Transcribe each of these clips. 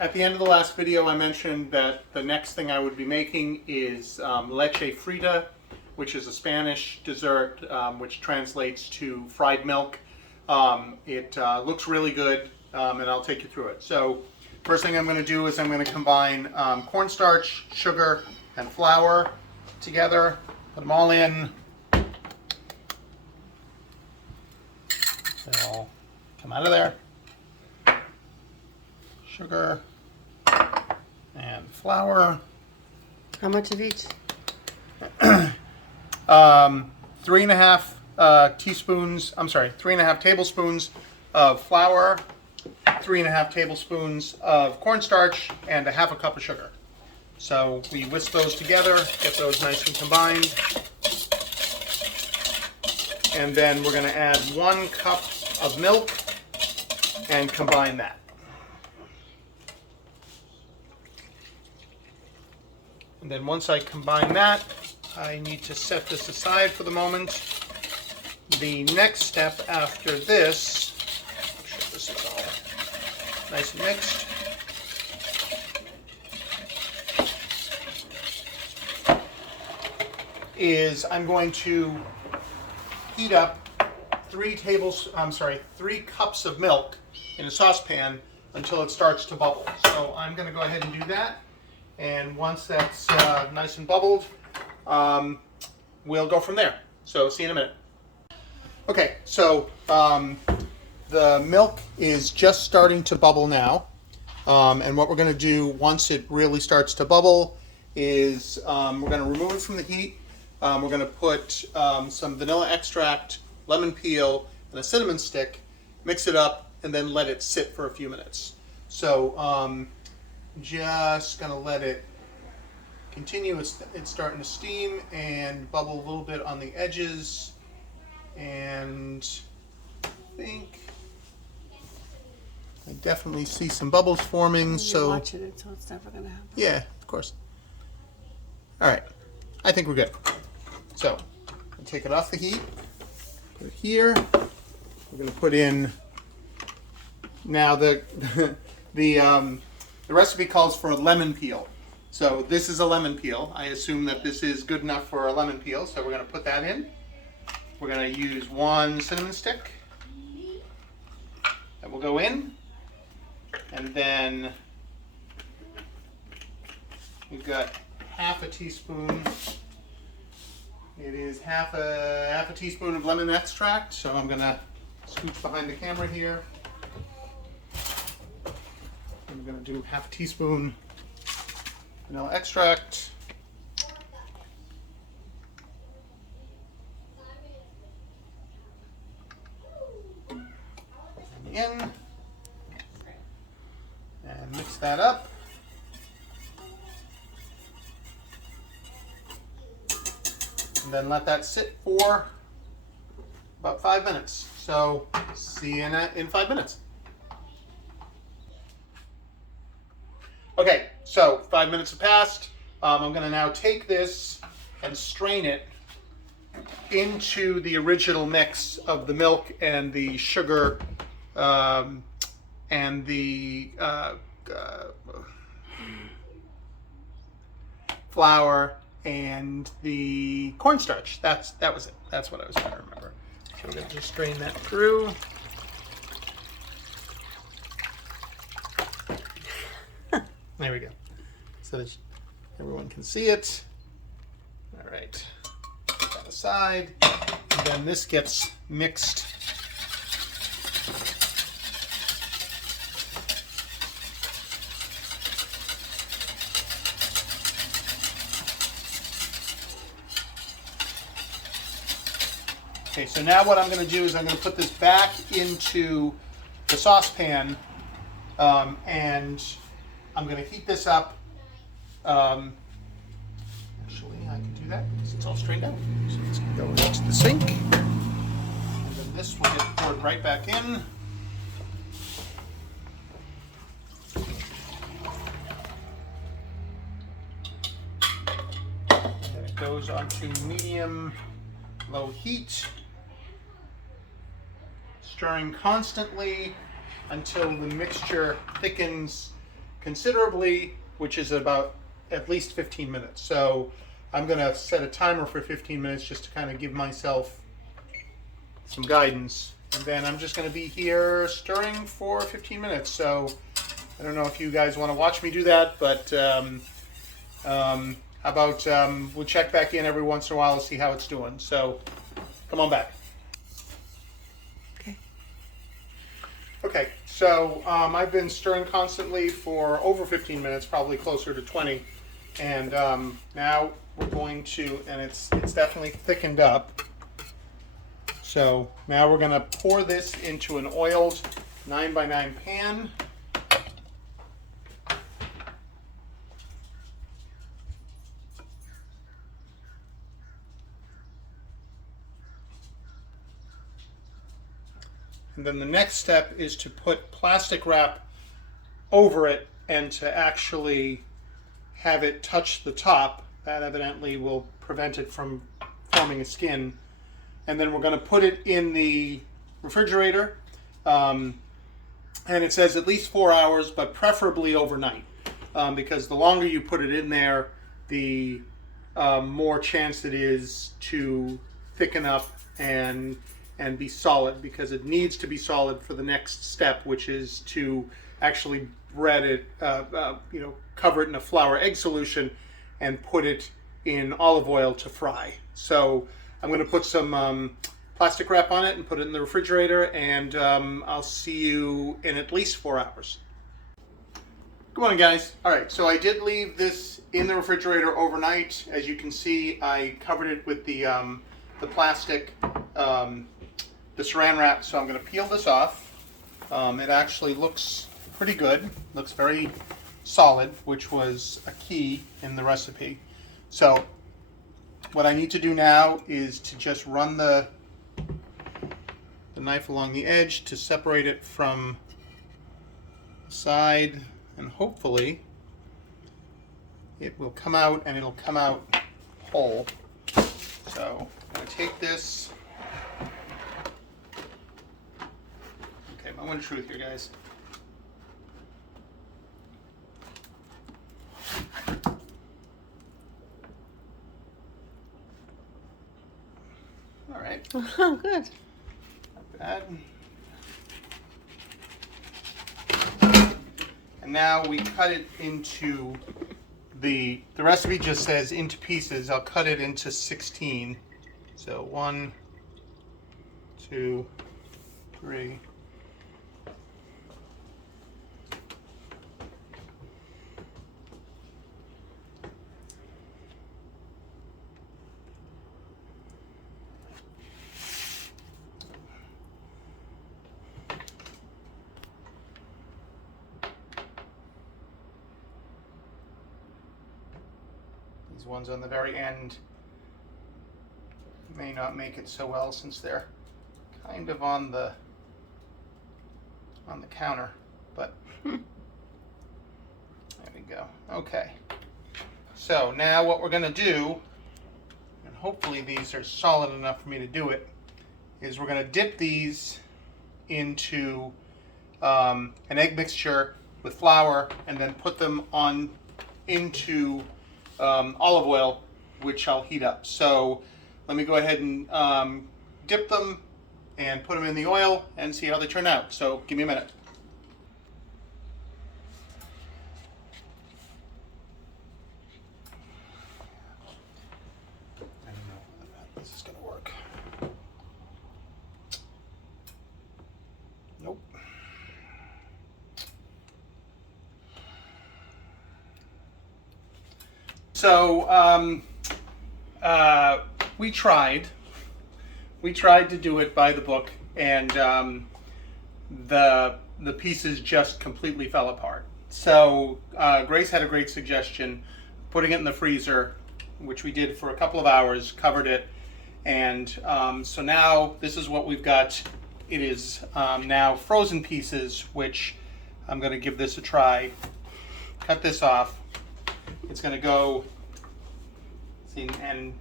at the end of the last video I mentioned that the next thing I would be making is Leche Frita, which is a Spanish dessert which translates to fried milk. It looks really good, and I'll take you through it. So first thing I'm going to do is I'm going to combine cornstarch, sugar, and flour together. Put them all in. They'll come out of there. Sugar and flour. How much of each? 3.5 teaspoons, I'm sorry, 3.5 tablespoons of flour, 3.5 tablespoons of cornstarch, and 1/2 cup of sugar. So we whisk those together, get those nice and combined. And then we're going to add 1 cup of milk and combine that. And then once I combine that, I need to set this aside for the moment. The next step after this, make sure this is all nice and mixed. Is I'm going to heat up 3 cups of milk in a saucepan until it starts to bubble. So I'm going to go ahead and do that. And once that's nice and bubbled, we'll go from there. So see you in a minute. Okay, so the milk is just starting to bubble now. And what we're going to do once it really starts to bubble is we're going to remove it from the heat. We're going to put some vanilla extract, lemon peel, and a cinnamon stick, mix it up, and then let it sit for a few minutes. So just going to let it continue. It's starting to steam and bubble a little bit on the edges. And I think I definitely see some bubbles forming. So watching it, so it's never going to happen. Yeah, of course. All right, I think we're good. So I'll take it off the heat, put it here. We're going to put in, now the recipe calls for a lemon peel. So this is a lemon peel. I assume that this is good enough for a lemon peel, so we're going to put that in. We're going to use 1 cinnamon stick. That will go in. And then we've got 1/2 teaspoon. It is half a teaspoon of lemon extract. So I'm going to scooch behind the camera here. I'm going to do 1/2 teaspoon vanilla extract. In and mix that up. And then let that sit for about 5 minutes. So see you in 5 minutes. Okay, so 5 minutes have passed. I'm going to now take this and strain it into the mix of the milk and the sugar and the flour and the cornstarch. That was it. That's what I was trying to remember. So we're going to just strain that through. There we go. So that everyone can see it. All right. Put that aside. And then this gets mixed. Okay, so now what I'm going to do is I'm going to put this back into the saucepan, and I'm going to heat this up. Actually, I can do that because it's all strained out. So let's go into the sink. And then this will get poured right back in. And then it goes onto medium-low heat. Stirring constantly until the mixture thickens considerably, which is about at least 15 minutes. So I'm going to set a timer for 15 minutes just to kind of give myself some guidance. And then I'm just going to be here stirring for 15 minutes. So I don't know if you guys want to watch me do that, but how about we'll check back in every once in a while to see how it's doing. So come on back. Okay. Okay, so I've been stirring constantly for over 15 minutes, probably closer to 20. And now we're going to, and it's definitely thickened up. So now we're going to pour this into an oiled 9x9 pan. And then the next step is to put plastic wrap over it and to actually have it touch the top. That evidently will prevent it from forming a skin. And then we're going to put it in the refrigerator. And it says at least 4 hours, but preferably overnight. Because the longer you put it in there, the more chance it is to thicken up and be solid, because it needs to be solid for the next step, which is to actually bread it, cover it in a flour egg solution and put it in olive oil to fry. So I'm going to put some plastic wrap on it and put it in the refrigerator, and I'll see you in at least 4 hours. Good morning, guys. All right, so I did leave this in the refrigerator overnight. As you can see, I covered it with the plastic, the saran wrap. So I'm going to peel this off. It actually looks pretty good. Looks very solid, which was a key in the recipe. So what I need to do now is to just run the knife along the edge to separate it from the side, and hopefully it will come out, and it'll come out whole. So I'm going to take this. Okay, moment of truth here, guys. All right. Oh, good. Not bad. And now we cut it into the recipe just says into pieces. I'll cut it into 16. So 1, 2, 3. These ones on the very end may not make it so well since they're kind of on the counter, but there we go. Okay, so now what we're going to do, and hopefully these are solid enough for me to do it, is we're going to dip these into an egg mixture with flour, and then put them on into olive oil, which I'll heat up. So let me go ahead and dip them and put them in the oil and see how they turn out. So give me a minute. I don't know if this is going to work. Nope. So we tried to do it by the book, and the pieces just completely fell apart. So Grace had a great suggestion, putting it in the freezer, which we did for a couple of hours, covered it, and so now this is what we've got. It is now frozen pieces, which I'm going to give this a try. Cut this off. It's going to go, see, and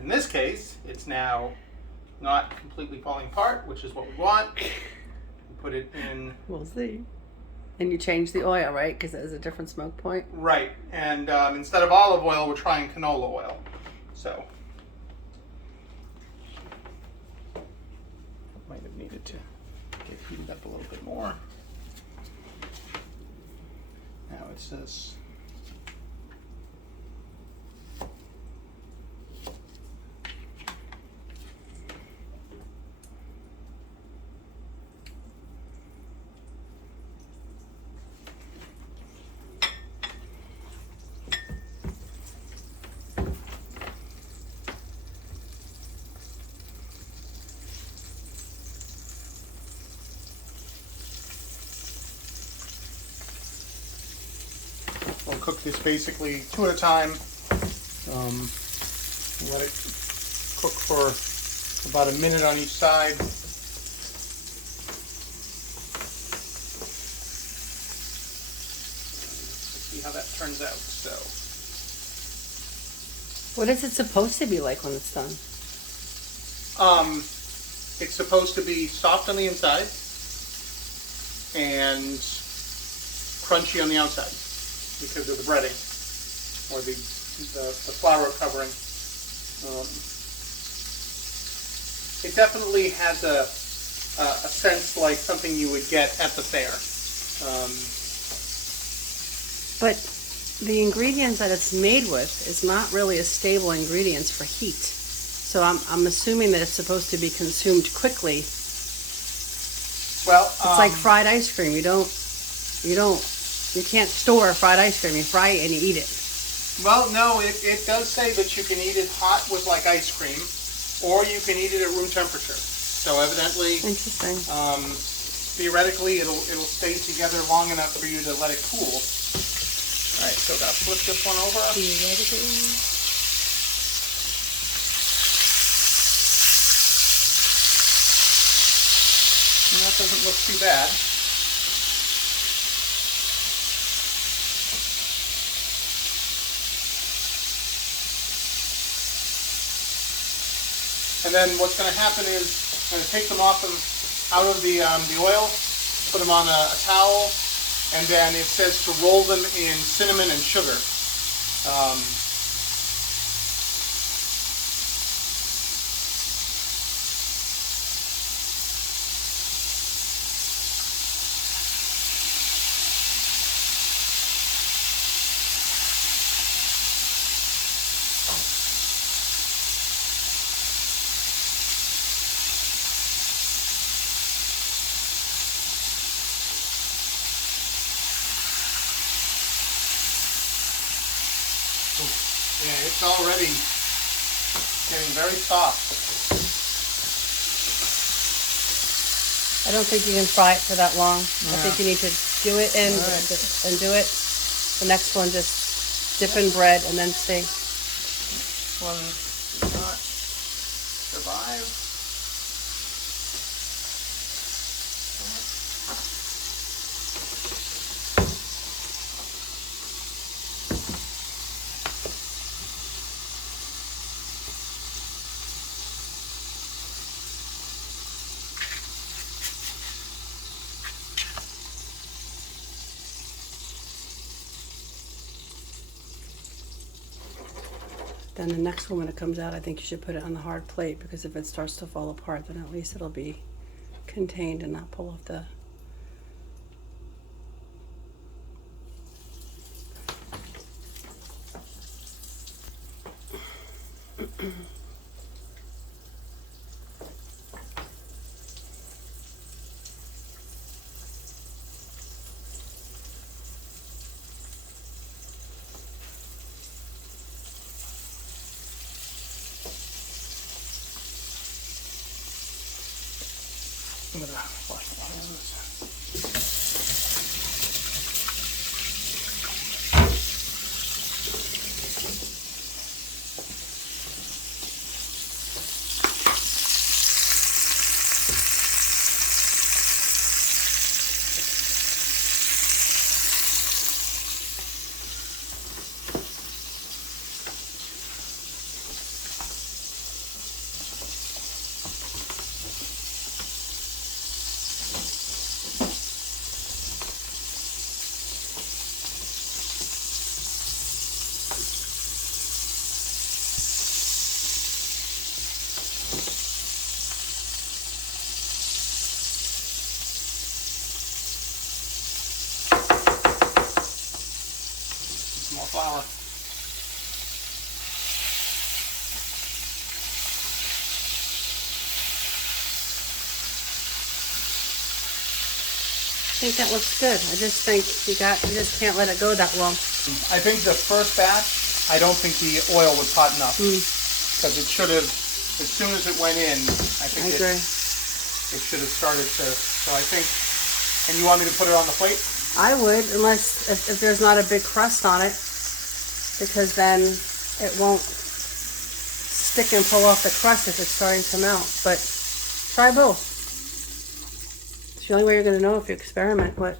in this case, it's now not completely falling apart, which is what we want. put it in. We'll see. And you change the oil, right? Because it is a different smoke point. Right, and instead of olive oil, we're trying canola oil. So, might have needed to get heated up a little bit more. Now it says. We'll cook this basically 2 at a time. Let it cook for about a minute on each side. See how that turns out. So, What is it supposed to be like when it's done? it's supposed to be soft on the inside and crunchy on the outside, because of the breading or the flour covering. It definitely has a sense like something you would get at the fair. But the ingredients that it's made with is not really a stable ingredients for heat. So I'm assuming that it's supposed to be consumed quickly. Well, It's like fried ice cream. You can't store fried ice cream. You fry it and you eat it. well, no, it does say that you can eat it hot with like ice cream, or you can eat it at room temperature. So evidently, Interesting. theoretically, it'll stay together long enough for you to let it cool. All right, so gotta flip this one over. And that doesn't look too bad. And then what's going to happen is I'm going to take them off out of the oil, put them on a towel, and then it says to roll them in cinnamon and sugar. Yeah, it's already getting very soft. I don't think you can fry it for that long. I think you need to do it and do it. The next one, just dip in bread and then see. One did not survive. Then the next one, when it comes out, I think you should put it on the hard plate, because if it starts to fall apart, then at least it'll be contained and not pull off the... I'm gonna wash my hands with this. think that looks good. I just think you just can't let it go that long. I think the first batch, I don't think the oil was hot enough. Because it should have, as soon as it went in, I think it should have started to, so I think, and you want me to put it on the plate? I would, unless if there's not a big crust on it, because then it won't stick and pull off the crust if it's starting to melt. But try both. It's the only way you're going to know if you experiment. But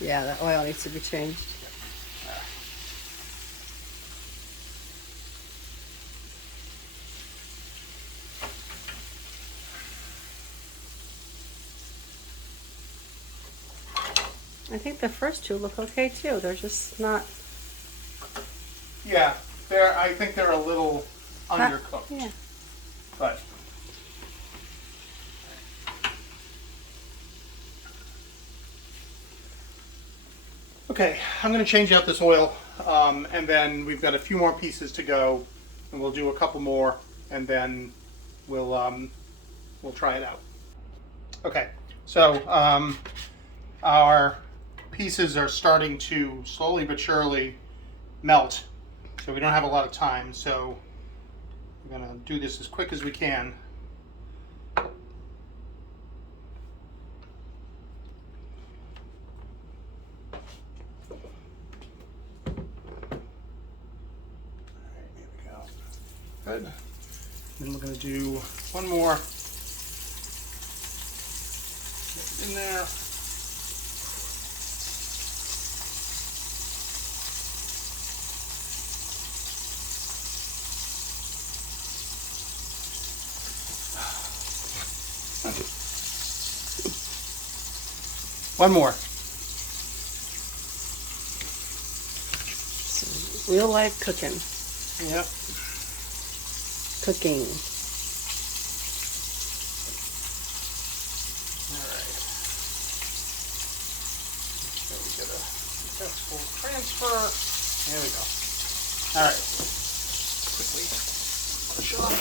yeah, the oil needs to be changed. I think the first two look okay too. They're just not. Yeah, I think they're a little undercooked. Yeah. But okay, I'm going to change out this oil, and then we've got a few more pieces to go, and we'll do a couple more, and then we'll try it out. Okay, so our pieces are starting to slowly but surely melt, so we don't have a lot of time. So we're going to do this as quick as we can. Good. Then we're going to do one more. Get it in there. One more. Real life cooking. Yep. Cooking. Alright. So we get a successful transfer. There we go. Alright. Quickly push off.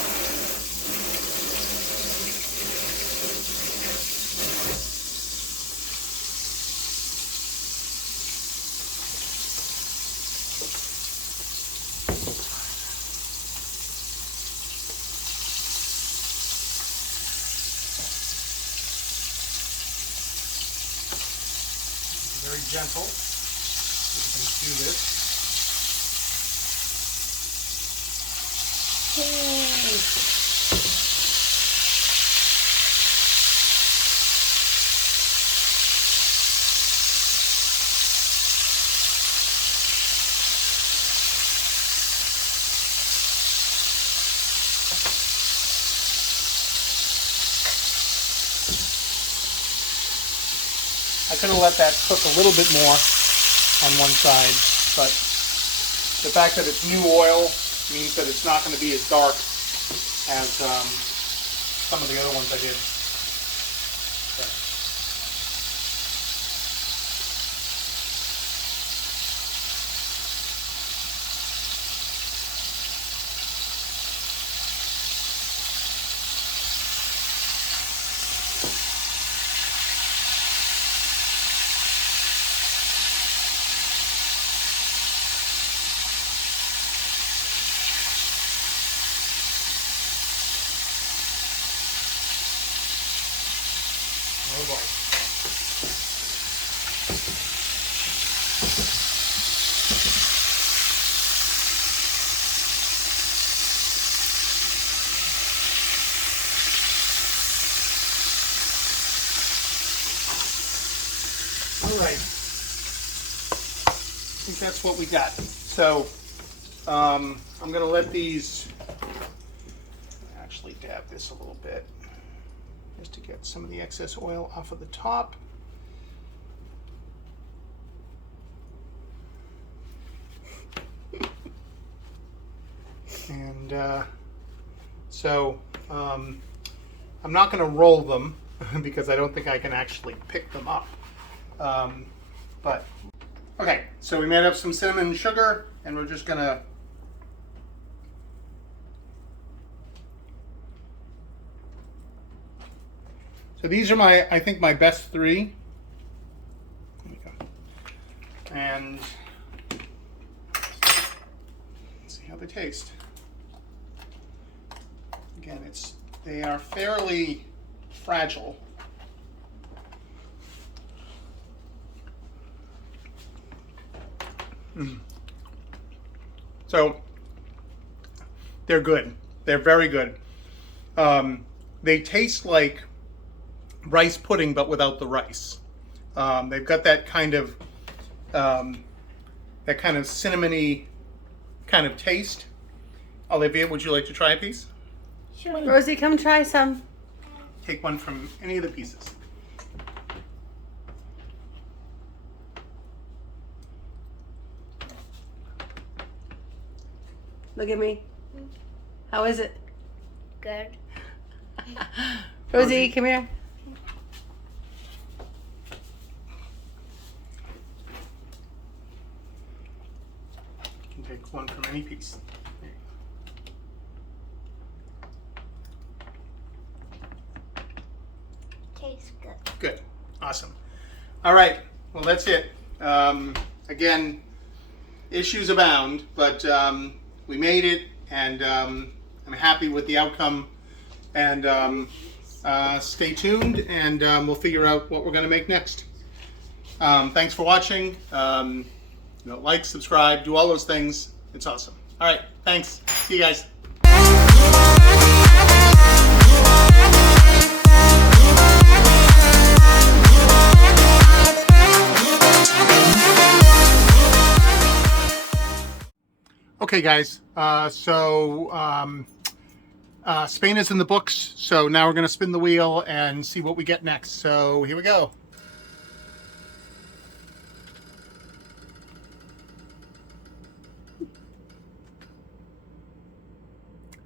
Very gentle, so we can do this. I could have let that cook a little bit more on one side, but the fact that it's new oil means that it's not going to be as dark as some of the other ones I did. So. Oh boy. think that's what we got. So I'm going to let these actually dab this a little bit just to get some of the excess oil off of the top. And I'm not going to roll them because I don't think I can actually pick them up. But okay, so we made up some cinnamon and sugar, and we're just going to so these are I think my best three. There we go. And let's see how they taste. Again, they are fairly fragile. So they're good. They're very good. They taste like rice pudding, but without the rice. They've got that kind of cinnamony kind of taste. Olivia, would you like to try a piece? Sure. Rosie, come try some. Take one from any of the pieces. Look at me. How is it? Good. Rosie, come here. You can take one from any piece. Tastes good. Good. Awesome. All right. Well, that's it. Again, issues abound, but we made it, and I'm happy with the outcome. And stay tuned, and we'll figure out what we're going to make next. Thanks for watching. Like, subscribe, do all those things. It's awesome. All right. Thanks. See you guys. Okay, guys, Spain is in the books, so now we're going to spin the wheel and see what we get next. So here we go.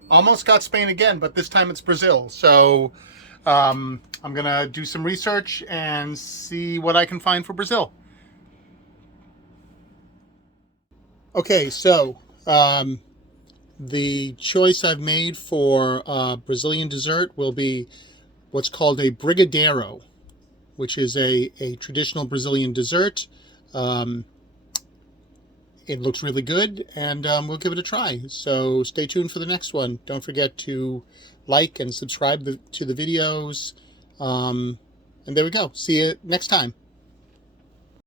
Almost got Spain again, but this time it's Brazil. So I'm going to do some research and see what I can find for Brazil. Okay, so the choice I've made for Brazilian dessert will be what's called a brigadeiro, which is a traditional Brazilian dessert. It looks really good, and we'll give it a try. So stay tuned for the next one. Don't forget to like and subscribe to the videos. And there we go. See you next time.